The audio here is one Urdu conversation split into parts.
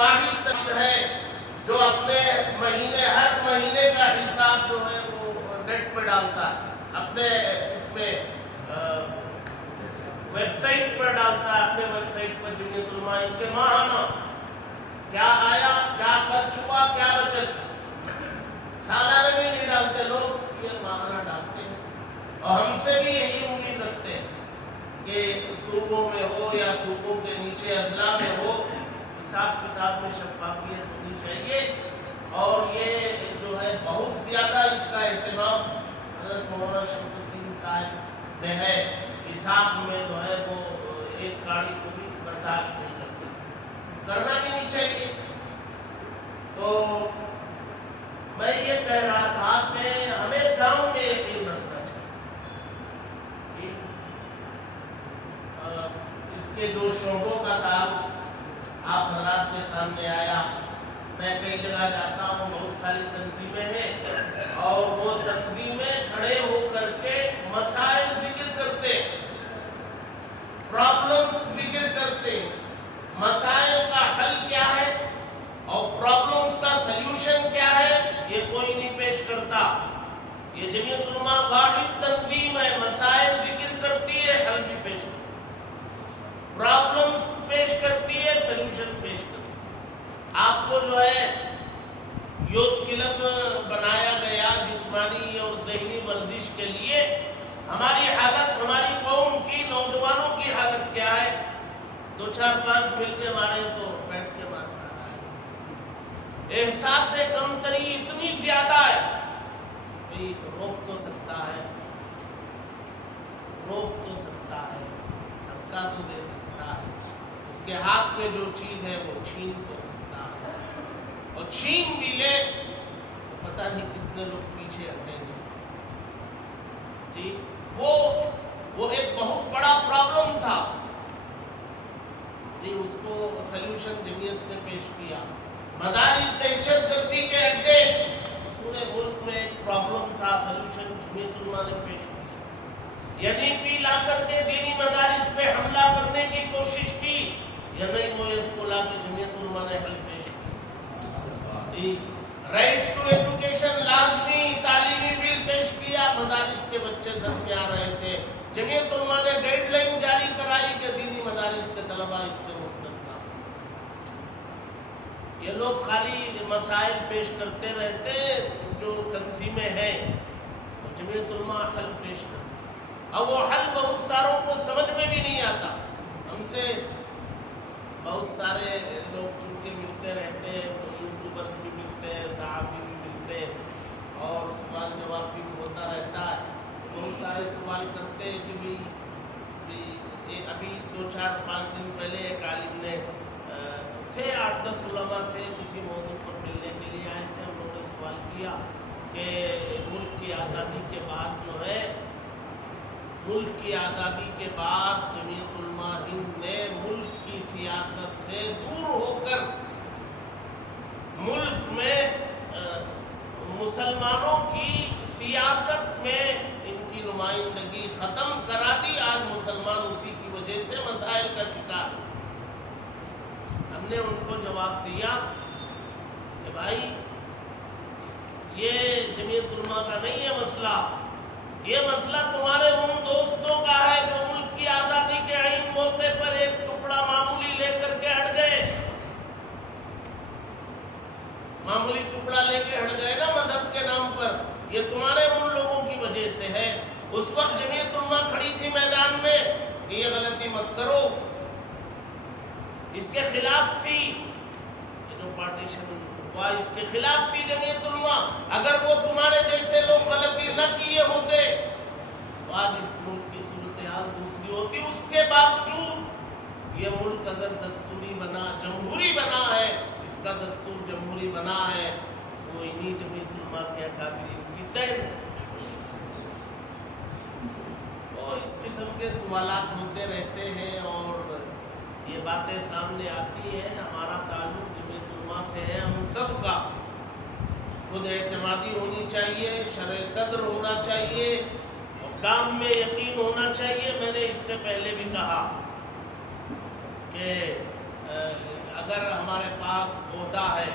واحد ہے جو اپنے ہر مہینے کا حساب جو ہے وہ نیٹ پہ ڈالتا ہے، اپنے اس میں ویب سائٹ پر ڈالتا ہے، اپنے ویب سائٹ پر جمعیت علماء ہند کے ماہانہ کیا آیا، کیا خرچ ہوا، کیا بچت، سالانہ بھی نہیں ڈالتے لوگ، یہ ماہانہ ڈالتے ہیں۔ اور ہم سے بھی یہی امید رکھتے ہیں کہ صوبوں میں ہو یا صوبوں کے نیچے اضلاع میں ہو، حساب کتاب میں شفافیت ہونی چاہیے۔ اور یہ جو ہے بہت زیادہ اس کا اہتمام حضرت مولانا شمس الدین صاحب میں ہے، حساب میں جو ہے وہ ایک گاڑی کو بھی برداشت نہیں کرتے، کرنا بھی نہیں چاہیے۔ تو میں یہ کہہ رہا تھا کہ ہمیں گاؤں میں یقین رکھنا چاہیے، اس کے جو شعبوں کا تعارف آپ حضرات کے سامنے آیا۔ میں کئی جگہ جاتا ہوں، بہت ساری تنظیمیں ہیں اور وہ تنظیمیں کھڑے ہو کر کے مسائل ذکر کرتے، پرابلمز ذکر کرتے، مسائل کا حل کیا ہے اور پرابلمز کا سلیوشن کیا ہے یہ کوئی نہیں پیش کرتا۔ یہ جمعیت علماء واحد تنظیم ہے، مسائل ذکر کرتی ہے، حل بھی پیش کرتی ہے، پرابلمز پیش کرتی ہے، سلیوشن پیش کرتی ہے۔ آپ کو جو ہے یوتھ کلب بنایا گیا جسمانی اور ذہنی ورزش کے لیے، ہماری حالت، ہماری قوم کی نوجوانوں کی حالت کیا ہے؟ 2 4 5 مل کے مارے تو بیٹھ کے مار رہا ہے، احساس کمتری اتنی زیادہ ہے، کوئی روک تو سکتا ہے، روک تو سکتا ہے، دھکا تو دے سکتا ہے، اس کے ہاتھ میں جو چیز ہے وہ چھین تو سکتا ہے، اور چھین بھی لے تو پتہ نہیں کتنے لوگ پیچھے ہٹیں گے۔ جی وہ ایک بہت بڑا پرابلم تھا، جی اس کو سلیوشن جمعیت نے پیش کیا۔ مدارس دہشت گردی کے اڈے پورے ملک میں ایک پرابلم تھا، سلیوشن جمعیت علماء نے پیش کیا۔ NEP لا کر کے دینی مدارس پہ حملہ کرنے کی کوشش کی، یا نہیں وہ اس کو لا کے جمعیت علماء نے حل پیش کیا۔ رائٹ ٹو ایجوکیشن لازمی تعلیمی بل پیش کیا، مدارس کے بچے زد میں آ رہے تھے، جمعیت علماء نے گائیڈ لائن جاری کرائی کہ دینی مدارس کے طلباء اس سے مستثنی۔ یہ لوگ خالی مسائل پیش کرتے رہتے، جو تنظیمیں ہیں جمعیت علماء حل پیش کرتے، اب وہ حل بہت ساروں کو سمجھ میں بھی نہیں آتا۔ ہم سے بہت سارے لوگ چونکہ ملتے رہتے ہیں، یوٹیوبرز بھی ملتے ہیں، صحافی بھی ملتے ہیں، اور سوال جواب بھی ہوتا رہتا ہے۔ بہت سارے سوال کرتے ہیں کہ بھی ابھی 2 4 5 دن پہلے ایک عالم نے تھے، 8 10 علماء تھے، کسی موضوع پر ملنے کے لیے آئے تھے، انہوں نے سوال کیا کہ ملک کی آزادی کے بعد جو ہے، ملک کی آزادی کے بعد جمعیت علماء ہند نے ملک کی سیاست سے دور ہو کر ملک میں مسلمانوں کی سیاست میں ان کی نمائندگی ختم کرا دی۔ آج مسلمان اسی کی وجہ سے مسائل کا شکار۔ ہم نے ان کو جواب دیا کہ بھائی یہ جمعیت علماء کا نہیں ہے مسئلہ، یہ مسئلہ تمہارے ان دوستوں کا ہے جو ملک کی آزادی کے عین موقع پر ایک ٹکڑا معمولی لے کر کے ہٹ گئے، معمولی ٹکڑا لے کے ہٹ گئے نا مذہب کے نام پر، یہ تمہارے ان لوگوں کی وجہ سے ہے۔ اس وقت جمعیت علماء کھڑی تھی میدان میں کہ یہ غلطی مت کرو، اس کے خلاف تھی، یہ جو پارٹیشن ہوا اس کے خلاف تھی جمعیت علماء۔ اگر وہ تمہارے جیسے لوگ غلطی نہ کیے ہوتے تو آج اس ملک کی صورتحال دوسری ہوتی۔ اس کے باوجود یہ ملک اگر دستوری بنا، جمہوری بنا ہے، اس کا دستور جمہوری بنا ہے، تو انہی جمعیت علماء کے اکابرین کی دین۔ اور اس قسم کے سوالات ہوتے رہتے ہیں اور یہ باتیں سامنے آتی ہیں۔ ہمارا تعلق جمعیت علماء سے ہے، ہم سب کا خود اعتمادی ہونی چاہیے، شرح صدر ہونا چاہیے، اور کام میں یقین ہونا چاہیے۔ میں نے اس سے پہلے بھی کہا کہ اگر ہمارے پاس عہدہ ہے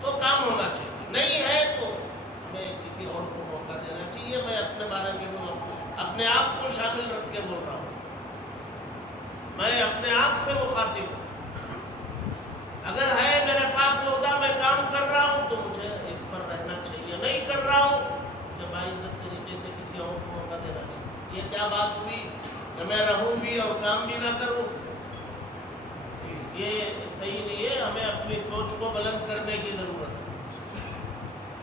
تو کام ہونا چاہیے، نہیں ہے تو ہمیں کسی اور کو موقع دینا چاہیے۔ میں اپنے بارے میں اپنے آپ کو شامل رکھ کے بول رہا ہوں، میں اپنے آپ سے مخاطب ہوں۔ اگر ہے میرے پاس عہدہ، میں کام کر رہا ہوں تو مجھے اس پر رہنا چاہیے، نہیں کر رہا ہوں مجھے باعزت طریقے سے کسی اور کو موقع دینا چاہیے۔ یہ کیا بات ہوئی کہ میں رہوں بھی اور کام بھی نہ کروں؟ یہ صحیح نہیں ہے، ہمیں اپنی سوچ کو بلند کرنے کی ضرورت ہے۔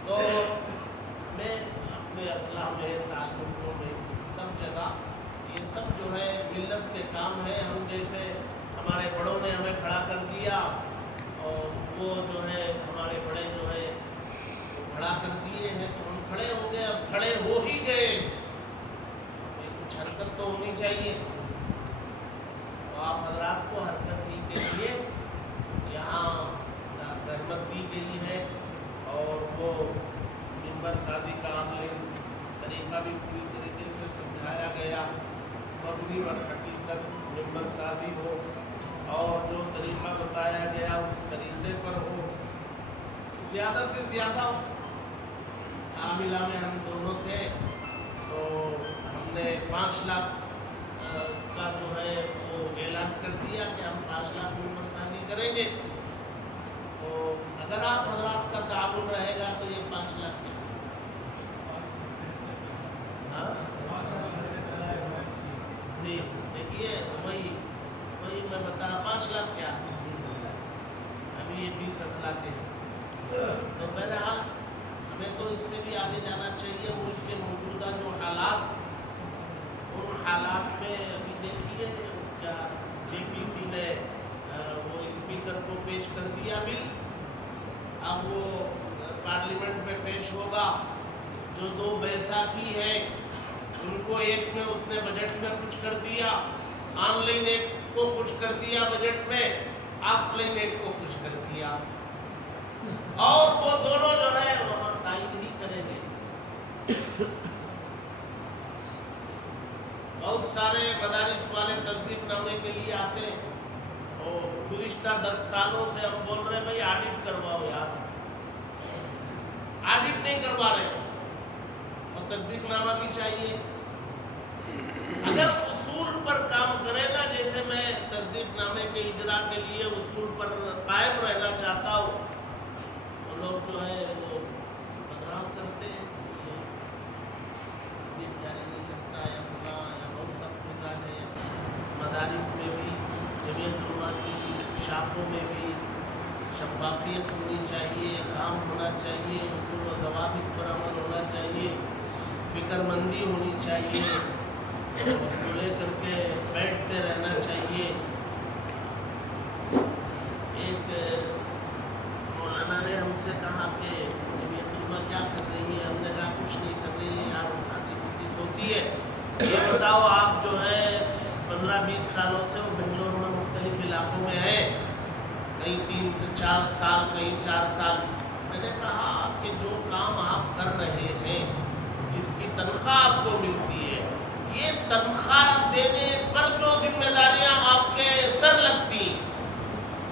تو ہمیں اپنے اخلاق میں، تعلقوں میں، سب جگہ یہ سب جو ہے ملت کے کام ہے۔ ہم جیسے ہمارے بڑوں نے ہمیں کھڑا کر دیا اور وہ جو ہے ہمارے بڑے جو ہے کھڑا کر دیے ہیں تو ہم کھڑے ہو گئے، اب کھڑے ہو ہی گئے، کچھ حرکت تو ہونی چاہیے۔ تو آپ حضرات کو حرکت ہی کے لیے یہاں رحمت دی گئی ہے، اور وہ ممبر سازی کا آن لائن طریقہ بھی پوری طریقے سے سمجھایا گیا، مبنی بر حقیقت ممبر سازی ہو، اور جو طریقہ بتایا گیا اس طریقے پر ہو، زیادہ سے زیادہ عاملہ میں ہم دونوں تھے تو ہم نے 5 لاکھ کا جو ہے وہ اعلان کر دیا کہ ہم 5 لاکھ ممبر سازی کریں گے۔ تو اگر آپ حضرات کا تعاون رہے گا تو یہ 5 لاکھ کیا جی دیکھیے وہی میں بتا 5 لاکھ کیا ابھی یہ 20 لاکھ کے ہیں۔ تو بہرحال ہمیں تو اس سے بھی آگے جانا چاہیے۔ ملک کے موجودہ جو حالات، ان حالات میں ابھی دیکھیے کیا جے پی سی نے وہ اسپیکر کو پیش کر دیا بل، اب وہ پارلیمنٹ میں پیش ہوگا۔ جو 2 بیساکھی ہیں ان کو ایک میں اس نے بجٹ میں کچھ کر دیا، آن لائن ایک کو خوش کر دیا بجٹ میں، آف لائن ایک کو خوش کر دیا، اور وہ دونوں جو ہے وہاں تائید ہی کریں گے۔ بہت سارے مدارس والے تصدیق نامے کے لیے آتے ہیں اور گزشتہ 10 سالوں سے ہم بول رہے ہیں بھائی آڈٹ کرواؤ یار، آڈٹ نہیں کروا رہے، اور تصدیق نامہ بھی چاہیے۔ اگر اصول پر کام کرے نا، جیسے میں تصدیق نامے کے اجرا کے لیے اصول پر قائم رہنا چاہتا ہوں، تو لوگ جو ہے وہ بدنام کرتے ہیں، یہ تصدیق جاری نہیں کرتا یا فلاں یا بہت سخت مزاج ہے۔ مدارس میں بھی، جمعیت علماء کی شاخوں میں بھی شفافیت ہونی چاہیے، کام ہونا چاہیے، اصول و ضوابط پر عمل ہونا چاہیے، فکر مندی ہونی چاہیے، اس کو لے کر کے بیٹھتے رہنا چاہیے۔ ایک مولانا نے ہم سے کہا کہ جمعیت علماء کیا کر رہی ہے؟ ہم نے کہا کچھ نہیں کر رہی ہے یار، کھاتی پیتی سوتی ہے۔ یہ بتاؤ آپ جو ہے 15-20 سالوں سے وہ بنگلور میں مختلف علاقوں میں ہیں، کہیں 3-4 سال، کہیں 4 سال۔ میں نے کہا کہ جو کام آپ کر رہے ہیں، جس کی تنخواہ آپ کو ملتی ہے، یہ تنخواہ دینے پر جو ذمہ داریاں آپ کے سر لگتی،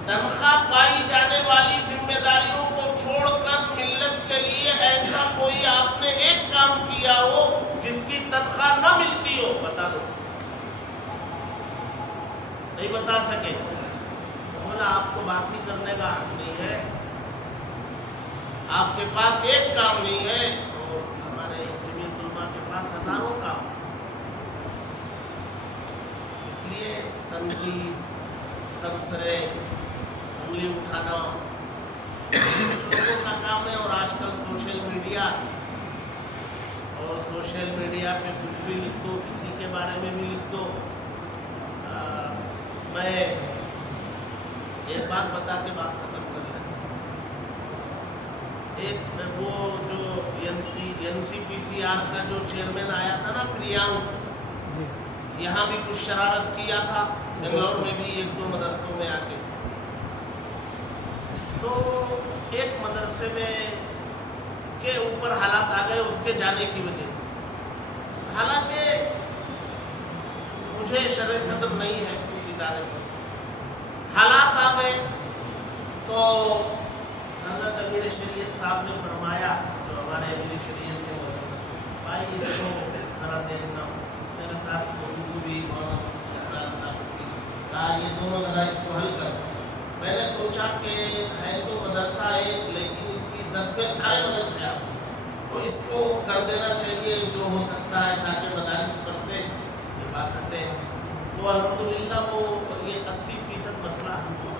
تنخواہ پائی جانے والی ذمہ داریوں کو چھوڑ کر ملت کے لیے ایسا کوئی آپ نے ایک کام کیا ہو جس کی تنخواہ نہ ملتی ہو، بتا دو۔ نہیں بتا سکے، بولا آپ کو بات ہی کرنے کا حق نہیں ہے، آپ کے پاس ایک کام نہیں ہے اور ہمارے جمعیت علماء کے پاس ہزاروں کام۔ اس لیے تنقید، تبصرے، انگلی اٹھانا کچھ لوگوں کا کام ہے، اور آج کل سوشل میڈیا پہ کچھ بھی لکھ دو، کسی کے بارے میں بھی لکھ دو۔ میں ایک بات بتا کے بات ختم کر لیتا ہوں۔ ایک وہ جو NCPCR کا جو چیئرمین آیا تھا نا پریانک، یہاں بھی کچھ شرارت کیا تھا، بنگلور میں بھی 1-2 مدرسوں میں آ کے۔ تو ایک مدرسے میں کے اوپر حالات آ گئے اس کے جانے کی وجہ سے، حالانکہ مجھے شرح صدر نہیں ہے اس ادارے پر، حالات آ گئے تو حضرت امیر شریعت صاحب نے فرمایا، جو ہمارے امیر شریعت کے بھائی اس کو ذرا دیکھنا، میرے ساتھ اردو بھی مولانا صاحب بھی کہا یہ دونوں ذرا اس کو حل کر۔ میں نے سوچا کہ ہے تو مدرسہ ایک، لیکن اس کی زد میں سارے مدرسے آپ تو اس کو کر دینا چاہیے جو ہو سکتا ہے، تاکہ مدارس پر سے یہ بات کرتے ہیں۔ تو الحمدللہ وہ یہ 80% مسئلہ حل ہوا۔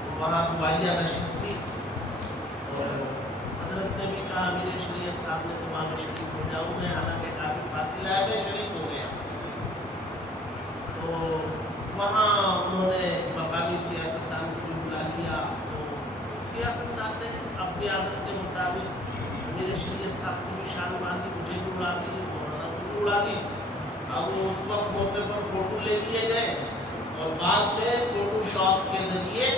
تو وہاں دعائیہ نشست تھی، تو حضرت نے بھی کہا امیر شریعت صاحب نے تو وہاں میں شریک ہو جاؤں میں، حالانکہ کافی فاصلہ ہے، میں شریک ہو گیا۔ تو وہاں انہوں نے مقامی سیاستدان کو بھی بلا لیا، تو سیاستدان نے اپنی عادت کے مطابق امیر شریعت صاحب کو بھی شان باندھی، مجھے بھی اڑا دی، مولانا کو بھی اڑا دی۔ اب وہ اس وقت موقع پر فوٹو لے لیے گئے، اور بعد میں فوٹو شاپ کے ذریعے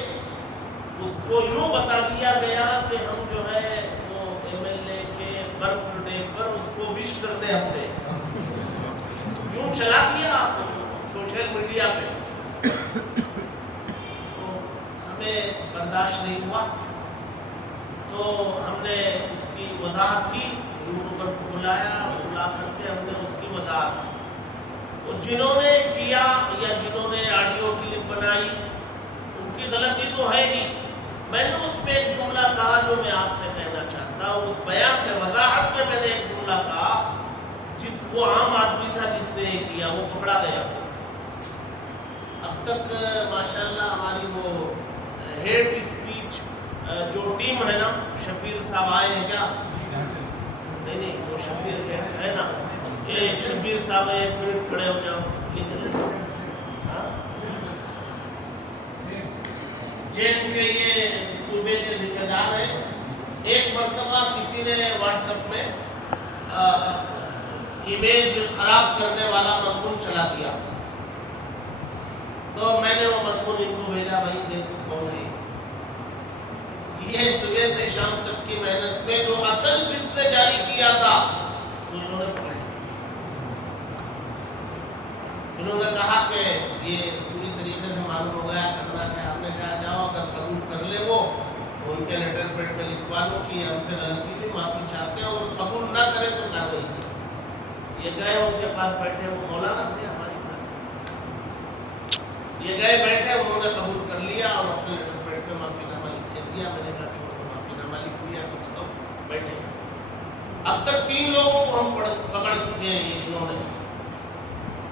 اس کو یوں بتا دیا گیا کہ ہم جو ہے وہ ایم ایل اے کے برتھ ڈے پر اس کو وش کرنے اپنے یوں چلا دیا سوشل میڈیا پہ۔ تو ہمیں برداشت نہیں ہوا، تو ہم نے اس کی وضاحت کی، یوٹیوبر کو بلا کر کے ہم نے اس کی وضاحت کی۔ وہ جنہوں نے کیا یا جنہوں نے آڈیو کلپ بنائی ان کی غلطی تو ہے ہی۔ میں نے اس میں ایک جملہ کہا جو میں آپ سے کہنا چاہتا ہوں، اس بیان میں وضاحت میں میں نے ایک جملہ کہا، جس وہ عام آدمی تھا جس نے یہ کیا وہ پکڑا گیا۔ اب تک ماشاءاللہ ہماری وہ ہیڈ اسپیچ جو ٹیم ہے نا، شبیر صاحب آئے ہیں کیا؟ نہیں وہ شبیر ہے نا، یہ شبیر صاحب ایک منٹ کھڑے ہو جاؤ، جن کے یہ صوبے کے ذمہ دار ہیں۔ ایک مرتبہ کسی نے واٹس ایپ میں امیج خراب کرنے والا مضمون چلا دیا، تو میں نے وہ مضمون ان کو بھیجا، بھائی دیکھو کون ہے یہ صبح سے شام تک کی محنت میں جو اصل جس نے جاری کیا تھا اس کو انہوں نے پکڑ لیا۔ انہوں نے کہا کہ یہ پوری طریقے سے معلوم ہو گیا، کرنا کیا؟ ہم نے کہا جاؤ اگر قبول کر لے وہ تو ان کے لیٹر پیڈ پہ لکھوا لو کہ ہم سے غلطی ہوئی، معافی چاہتے ہیں، اور قبول نہ کرے تو کارروائی کی۔ یہ گئے ان کے پاس بیٹھے، وہ مولانا تھے ہماری بات، یہ گئے بیٹھے، انہوں نے قبول کر لیا اور اپنے لیٹر پیڈ پہ معافی نامہ لکھ کے دیا۔ میں نے کہا چھوڑو، معافی نامہ لکھ دیا تو ختم، بیٹھے۔ اب تک 3 لوگوں کو ہم پکڑ چکے ہیں یہ انہوں نے،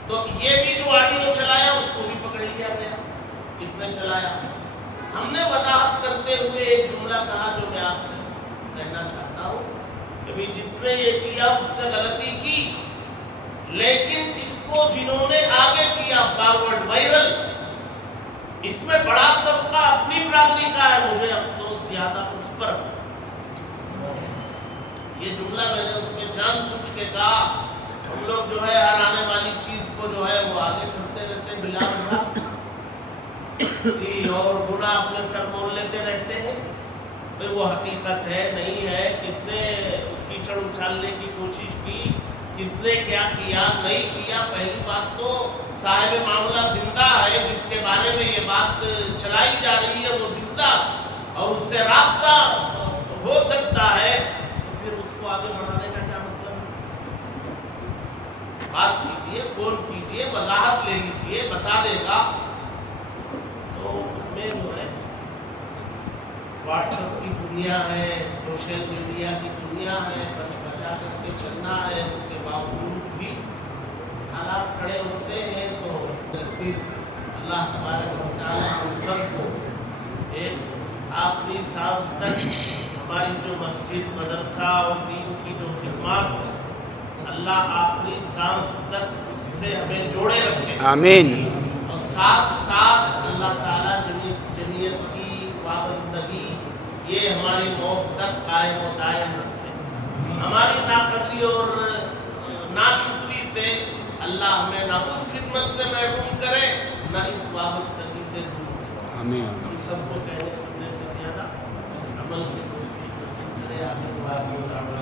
تو یہ بھی جو آڈیو چلایا اس کو بھی پکڑ لیا گیا، کس نے چلایا۔ ہم نے وضاحت کرتے ہوئے ایک جملہ کہا جو میں آپ سے کہنا چاہتا ہوں کہ بھی جس نے یہ کیا اس نے غلطی کی، لیکن اس کو جنہوں نے آگے کیا فارورڈ وائرل، اس میں بڑا طبقہ اپنی برادری کا ہے، مجھے افسوس زیادہ اس پر۔ یہ جملہ میں نے اس میں جان بوجھ کے کہا، ہم لوگ جو ہے ہر آنے والی چیز کو جو ہے وہ آگے کرتے رہتے ہیں بلا وجہ جی، اور گناہ اپنے سر مول لیتے رہتے ہیں۔ بھئی وہ حقیقت ہے نہیں ہے، کس نے کیچڑ اچھالنے کی کوشش کی، کس نے کیا کیا نہیں کیا۔ پہلی بات تو صاحب معاملہ زندہ ہے، جس کے بارے میں یہ بات چلائی جا رہی ہے وہ زندہ، اور اس سے رابطہ ہو سکتا ہے، تو پھر اس کو آگے بڑھانے کا کیا مطلب ہے؟ بات کیجئے، فون کیجئے، وضاحت لے لیجئے، بتا دے گا۔ تو اس میں جو ہے واٹس ایپ کی دنیا ہے، سوشل میڈیا کی دنیا ہے، بچا کر کے چلنا ہے، اس کے باوجود بھی حالات کھڑے ہوتے ہیں، تو اللہ تبارک و تعالیٰ ہم سب کو ایک آخری سانس تک ہماری جو مسجد مدرسہ اور دین کی جو خدمات ہے، اللہ آخری سانس تک اس سے ہمیں جوڑے رکھے، آمین۔ اور ساتھ ساتھ اللہ تعالیٰ جمعیت کی وابستگی یہ ہماری موت تک قائم و دائم رکھے۔ ہماری ناقدری اور ناشکری سے اللہ ہمیں نہ اس خدمت سے محروم کرے، نہ اس وابستگی سے دور کرے، آمین۔ ہم سب کو کہنے سننے سے زیادہ عمل کی توفیق نصیب کرے، آمین۔